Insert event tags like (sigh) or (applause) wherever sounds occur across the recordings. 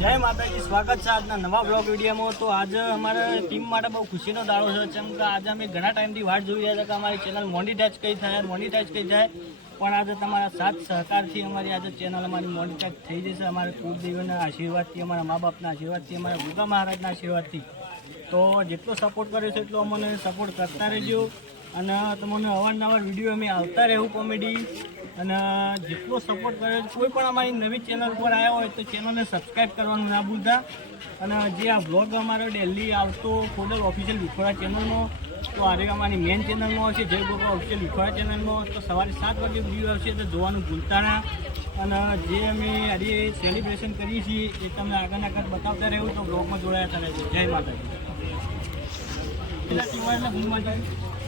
જય માતાજી, સ્વાગત છે આજના નવા બ્લોગ વિડીયોમાં. તો આજે અમારા ટીમ માટે બહુ ખુશીનો દાડો છે કેમ કે આજે અમે ઘણા ટાઈમથી વાટ જોઈ રહ્યા હતા કે અમારી ચેનલ મોનિટાઈઝ કઈ થાય મોનિટાઈઝ કઈ થાય પણ આજે તમારા સાથ સહકારથી અમારી આજે ચેનલ અમારી મોનિટાઈઝ થઈ જશે અમારા કુળદેવીના આશીર્વાદથી, અમારા મા બાપના આશીર્વાદથી, અમારા ગુગા મહારાજના આશીર્વાદથી. તો જેટલો સપોર્ટ કર્યો છે એટલો અમને સપોર્ટ કરતા રહેજો. અને તમને અવારનવાર વીડિયો અમે આવતા રહેવું કોમેડી. અને જેટલો સપોર્ટ કરે કોઈ પણ અમારી નવી ચેનલ પર આવ્યા હોય તો ચેનલને સબસ્ક્રાઈબ કરવાનું ના ભૂલતા. અને જે આ બ્લોગ અમારો ડેલી આવતો ખોડલ ઓફિશિયલ વિખોડા ચેનલનો તો આજે અમારી મેન ચેનલમાં આવશે જય ગોપા ઓફિશિયલ વિખોડા ચેનલમાં તો સવારે સાત વાગે વીડિયો આવશે તો જોવાનું ભૂલતા ના. અને જે અમે આજે સેલિબ્રેશન કરીએ છીએ, એ તમને આગળ આગળ બતાવતા રહેવું તો બ્લોગમાં જોડાયા રહેજો. જય માતાજી. હું માતાજી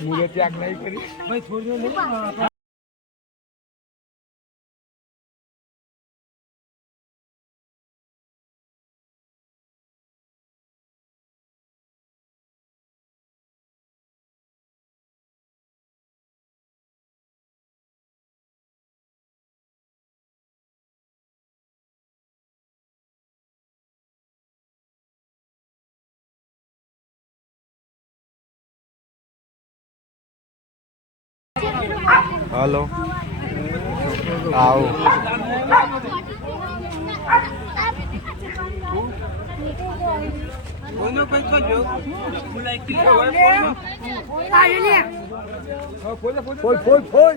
મુજે ત્યાગ નહીં કરી. ભાઈ છોડ્યો નહીં. હલો આવો ફોલ ફોલ ફોલ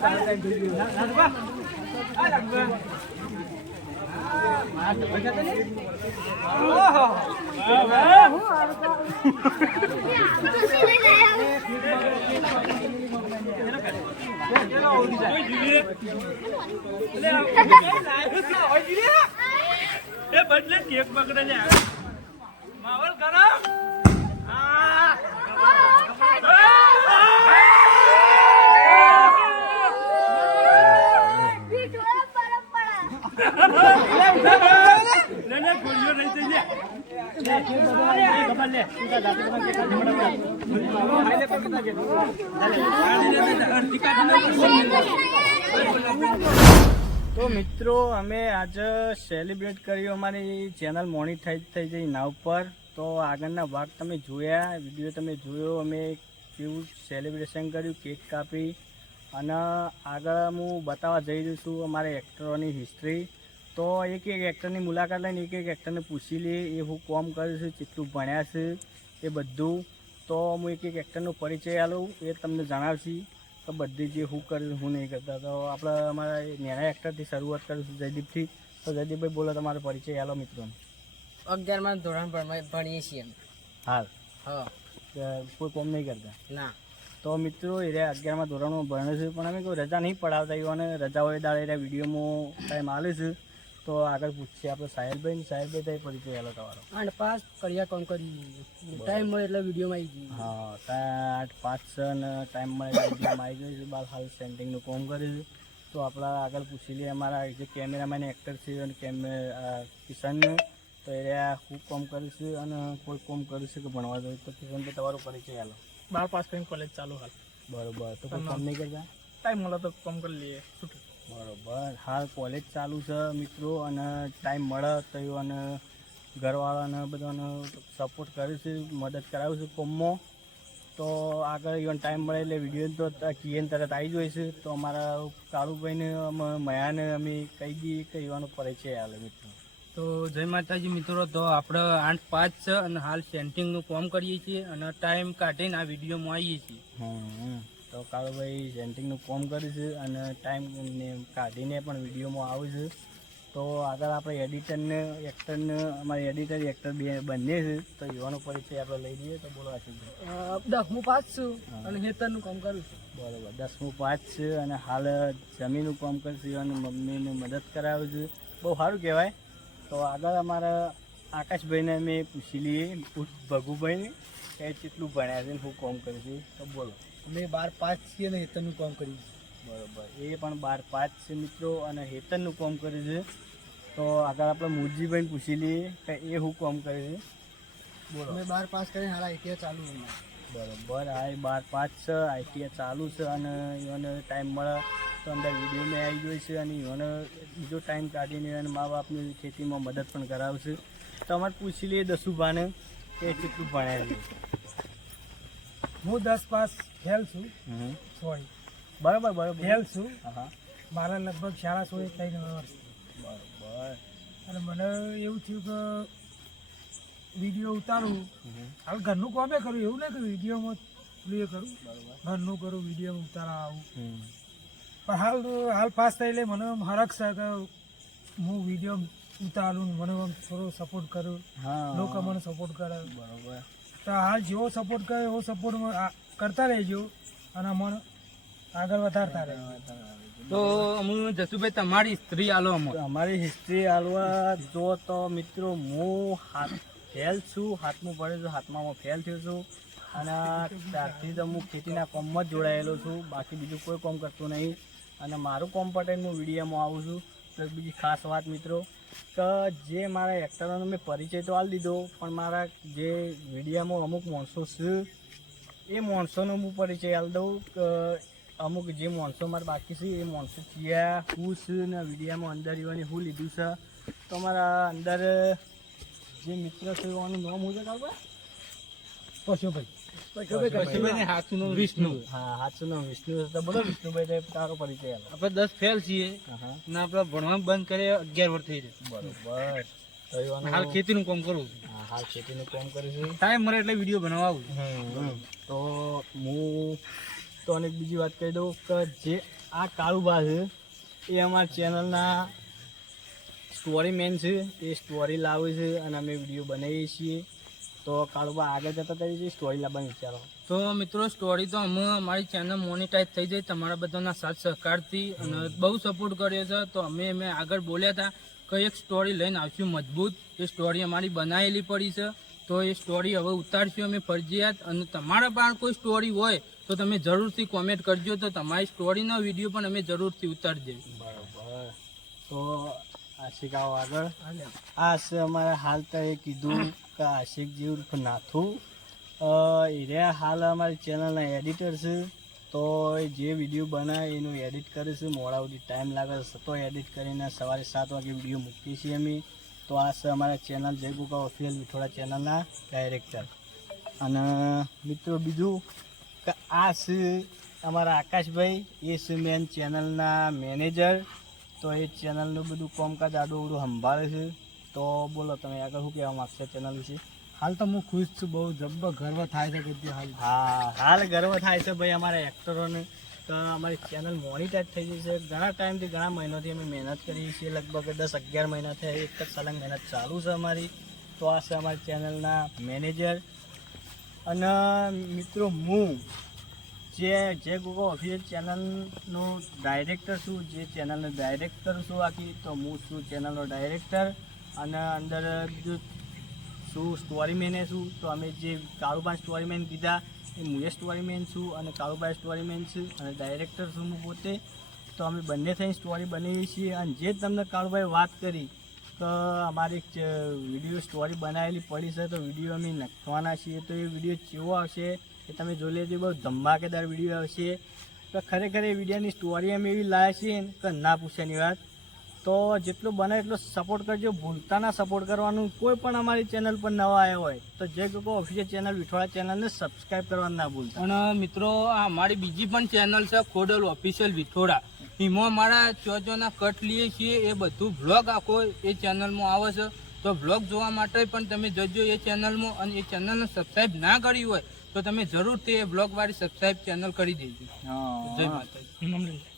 તારા (laughs) બદલે કેક પકડે છે માવલ ગરમ આ Video para-para. લે લે ગોળીઓ લઈ જઈએ લે ખબર લે તું મિત્રો, અમે આજે સેલિબ્રેટ કર્યું અમારી ચેનલ મોનિટાઈઝ થઈ જઈ નાવ પર તો આગળના ભાગ તમે જોયા વીડિયો તમે જોયો, અમે કેવું સેલિબ્રેશન કર્યું કેક કાપી. અને આગળ હું બતાવવા જઈ રહ્યો છું અમારા એક્ટરોની હિસ્ટ્રી તો એક એક એક્ટરની મુલાકાત લઈને એક એક એક્ટરને પૂછી લઈએ એ હું કોમ કર્યું છે કેટલું ભણ્યા છે એ બધું. તો હું એક એક એક્ટરનો પરિચય આલું એ તમને જણાવશી તો બધી જે હું કરું હું નહીં કરતા. તો આપણે અમારા નેણા એક્ટરથી શરૂઆત કરું છું જયદીપથી. તો જયદીપભાઈ બોલો તમારો પરિચય આલો મિત્રોને. અગિયારમાં ધોરણ ભણીએ છીએ હાલ. હા. કોઈ કોમ નહીં કરતા? ના. તો મિત્રો એ રહ્યા અગિયારમાં ધોરણમાં ભણે છે પણ અમે કોઈ રજા નહીં પડાવતા. એવું અને રજા હોય દાડે વિડીયોમાં ટાઈમ આલે છે. તો આગળ પૂછીએ. આપણે સાહેબભાઈ સાહેબભાઈ ત્યાં પરિચય આલો તમારો. આઠ પાસ કર્યા કોમ કરી. ટાઈમ મળે એટલે વિડીયોમાં આવી ગયું હા ત્યાં આઠ પાંચ છ ને ટાઈમ મળે એટલે વિડીયોમાં આવી ગયું છે બાર હાલ સેન્ટિંગનું કામ કર્યું છે. તો આપણા આગળ પૂછી લઈએ. અમારા જે કેમેરામેન એક્ટર છે અને કેમેરા કિશનને તો એ રહ્યા હું કોમ કરીશ અને કોઈ કોમ કરીશ કે ભણવા જાય. તો કિશન તો તમારો પરિચય આલો. બાર પાસ કરીને કોલેજ ચાલુ હાલ. બરોબર. તો કોઈ કામ નહીં કરતા? ટાઈમ મળે તો કામ કરી લઈએ. છૂટું. બરોબર. હાલ કોલેજ ચાલુ છે મિત્રો અને ટાઈમ મળે તો અને ઘરવાળાને બધાને સપોર્ટ કર્યું છે મદદ કરાવ્યું છે કોમમાં. તો આગળ ઈવન ટાઈમ મળે એટલે વીડિયો તો કીએન તરત આવી જાય છે. તો અમારા કાળુભાઈને અમે મયાને અમે કહી દઈએ કે યુવાનો પરિચય હાલે મિત્રો. તો જય માતાજી મિત્રો તો આપણે આઠ પાંચ છે અને હાલ સેન્ટિંગનું કામ કરીએ છીએ અને ટાઈમ કાઢીને આ વિડીયોમાં આવીએ છીએ. તો કાળુભાઈ રેન્ટિંગનું કોમ કરું છું અને ટાઈમ કાઢીને પણ વિડીયોમાં આવું છું. તો આગળ આપણે એડિટરને એક્ટરને અમારે એડિટર એક્ટર બે બંને છે. તો યુવાનો પરિચય આપણે લઈ લઈએ. તો બોલો આશીષભાઈ. દસમું પાસ છું અને હેતરનું કામ કરું છું. બરાબર. દસમું પાંચ છે અને હાલ જમીનનું કામ કરશું અને મમ્મીને મદદ કરાવું છું. બહુ સારું કહેવાય. તો આગળ અમારા આકાશભાઈને અમે પૂછી લઈએ. ભગુભાઈને કે કેટલું ભણ્યા છે શું કામ કરું છું. તો બોલો. અમે બાર પાંચ છીએ અને હેતરનું કામ કરીએ બરોબર. એ પણ બાર પાંચ છે મિત્રો અને હેતનનું કામ કરે છે. તો આગળ આપણે મુરજીભાઈ પૂછી લઈએ કે એ શું કામ કરે છે. બોલો. અમે બાર પાસ કરીને હાલ આઈટીઆઈ ચાલુ બરોબર. હા એ બાર પાંચ છે આઈટીઆઈ ચાલુ છે અને એને ટાઈમ મળે તો અંદર વિડીયોમાં આવી ગયો છે અને એને બીજો ટાઈમ કાઢીને અને મા બાપની ખેતીમાં મદદ પણ કરાવશે. તો અમારે પૂછી લઈએ દસુભાને કે કેટલું ભણ્યા છે. હું દસ પાસ ફેલ છું. સોય સોરી. બરાબર બરોબર. ફેલ છું. મારા લગભગ શાળા સોળે ત્રણ વર્ષ. બરાબર. અને મને એવું થયું કે વીડિયો ઉતારું. હાલ ઘરનું કોમે કરું એવું નહીં કે વિડીયોમાં પ્લે કરું. ઘરનું કરું વીડિયો ઉતારા આવું. પણ હાલ હાલ પાસ થઈ એટલે મને હરખ છે કે હું વીડિયો ઉતારું મને આમ થોડો સપોર્ટ કરું. લોકો મને સપોર્ટ કરે. બરોબર. તો હાલ જેવો સપોર્ટ કરે એવો સપોર્ટ કરતા રહેજો અને મને આગળ વધારતા રહેજો. તો હું જસુભાઈ તમારી હિસ્ટ્રી આલો અમો અમારી હિસ્ટ્રી હાલવા જો તો મિત્રો હું હાથ ફેલ છું હાથમાં પડે છું હાથમાં હું ફેલ થયો છું અને ત્યારથી તો હું ખેતીના કામમાં જ જોડાયેલો છું. બાકી બીજું કોઈ કામ કરતો નહીં. અને મારું કોમ પટેલ હું વિડીયામાં આવું છું. તો બીજી ખાસ વાત મિત્રો, કે જે મારા એક્ટરોનો મેં પરિચય તો આપી દીધો, પણ મારા જે મીડિયામાં અમુક માણસો છે, એ માણસોનો હું પરિચય આપી દઉં, કે અમુક જે માણસો મારે બાકી છે, એ માણસો ક્યાં, હું છું ને મીડિયામાં અંદર એવાની હું લીધું છે. તો મારા અંદર જે મિત્ર છે, એનું નામ હું છે કાકા પશુભાઈ. વિષ્ણુ. હા નામ વિષ્ણુ. છે તો બોલો વિષ્ણુભાઈ તારો પરિચય આપણે દસ ફેલ છીએ. ને આપણે ભણવા બંધ કરીએ અગિયાર વર્ષ થઈ બરોબર. તો હાલ ખેતીનું કામ કરું હા, હાલ ખેતીનું કામ કરીશું. ટાઈમ મળે એટલે વીડિયો બનાવવા આવું તો હું તો અને બીજી વાત કહી દઉં કે જે આ કાળુબા છે એ અમારા ચેનલના સ્ટોરી મેન છે. એ સ્ટોરી લાવે છે અને અમે વીડિયો બનાવીએ છીએ. તો કાળુબા આગળ જતા તરીકે સ્ટોરી લાવવાનું વિચારો. તો મિત્રો સ્ટોરી તો અમે અમારી ચેનલ મોનિટાઈઝ થઈ જાય તમારા બધાના સાથ સહકારથી અને બહુ સપોર્ટ કર્યો છે. તો અમે અમે આગળ બોલ્યા હતા કે એક સ્ટોરી લઈને આવશું મજબૂત. એ સ્ટોરી અમારી બનાવેલી પડી છે. તો એ સ્ટોરી હવે ઉતારશું અમે ફરજિયાત. અને તમારા પણ કોઈ સ્ટોરી હોય તો તમે જરૂરથી કોમેન્ટ કરજો. તો તમારી સ્ટોરીનો વીડિયો પણ અમે જરૂરથી ઉતારજો. બરાબર. તો આ શીખાવો આગળ. આ અમારે હાલ તો એ કીધું. કે આશિકજી ઉર્ફ નાથું એ હાલ અમારી ચેનલના એડિટર છે તો જે વીડિયો બનાવે એનું એડિટ કરે છે મોડા સુધી ટાઈમ લાગે તો એડિટ કરીને સવારે સાત વાગે વીડિયો મૂકીએ છીએ અમે તો આ છે અમારા ચેનલ જયગુકા ઓફિશિયલ વિઠોડા ચેનલના ડાયરેક્ટર અને મિત્રો બીજું કે આ છે અમારા આકાશભાઈ એ છે મેન ચેનલના મેનેજર તો એ ચેનલનું બધું કામકાજ આડું અવડું સંભાળે છે તો બોલો, તમે આગળ શું કહેવા માગશો ચેનલ વિશે? હાલ તો હું ખુશ છું, બહુ જબ્બર ગર્વ થાય છે કે હાલ. હા, હાલ ગર્વ થાય છે ભાઈ અમારા એક્ટરોને તો અમારી ચેનલ મોનિટાઈઝ થઈ ગઈ છે. ઘણા ટાઈમથી ઘણા મહિનાથી અમે મહેનત કરીએ છીએ. લગભગ દસ અગિયાર મહિનાથી એક જ સલંગ મહેનત ચાલુ છે અમારી. તો આ છે અમારી ચેનલના મેનેજર અને મિત્રો, હું જે જે ગોગો ઓફિશિયલ ચેનલનો ડાયરેક્ટર છું, જે ચેનલનો ડાયરેક્ટર છું આખી, તો હું છું ચેનલનો ડાયરેક્ટર અને અંદર બીજું શું સ્ટોરીમેન એ શું? તો અમે જે કાળુબા સ્ટોરીમેન કીધા, એ હું એ સ્ટોરીમેન છું અને કાળુબા સ્ટોરીમેન છું અને ડાયરેક્ટર છું હું પોતે. તો અમે બંને થઈને સ્ટોરી બનાવીએ છીએ. અને જે તમને કાળુભાઈ વાત કરી તો અમારી વીડિયો સ્ટોરી બનાવેલી પડી છે, તો વીડિયો અમે નાખવાના છીએ. તો એ વીડિયો કેવો આવશે એ તમે જોઈ લેજો. બહુ ધમાકેદાર વીડિયો આવશે. તો ખરેખર એ વિડીયોની સ્ટોરી અમે એવી લાવ્યા છીએ કે ના પૂછ્યાની વાત. તો જેટલું બને એટલો સપોર્ટ કરજો. ભૂલતા ના સપોર્ટ કરવાનું કોઈ પણ અમારી ચેનલ પર નવા આવ્યા હોય તો જે લોકો ઓફિશિયલ ચેનલ વિઠોડા ચેનલને સબસ્ક્રાઇબ કરવાનું ના ભૂલતા. અને મિત્રો આ મારી બીજી પણ ચેનલ છે ખોડલ ઓફિશિયલ વિઠોડા એમાં મારા ચોચોના કટ લઈએ છીએ એ બધું બ્લોગ આખો એ ચેનલમાં આવે છે. તો બ્લોગ જોવા માટે પણ તમે જજો એ ચેનલમાં અને એ ચેનલને સબસ્ક્રાઇબ ના કરી હોય તો તમે જરૂરથી એ બ્લોગવાળી સબસ્ક્રાઇબ ચેનલ કરી દેજો. જય માતાજી. લે.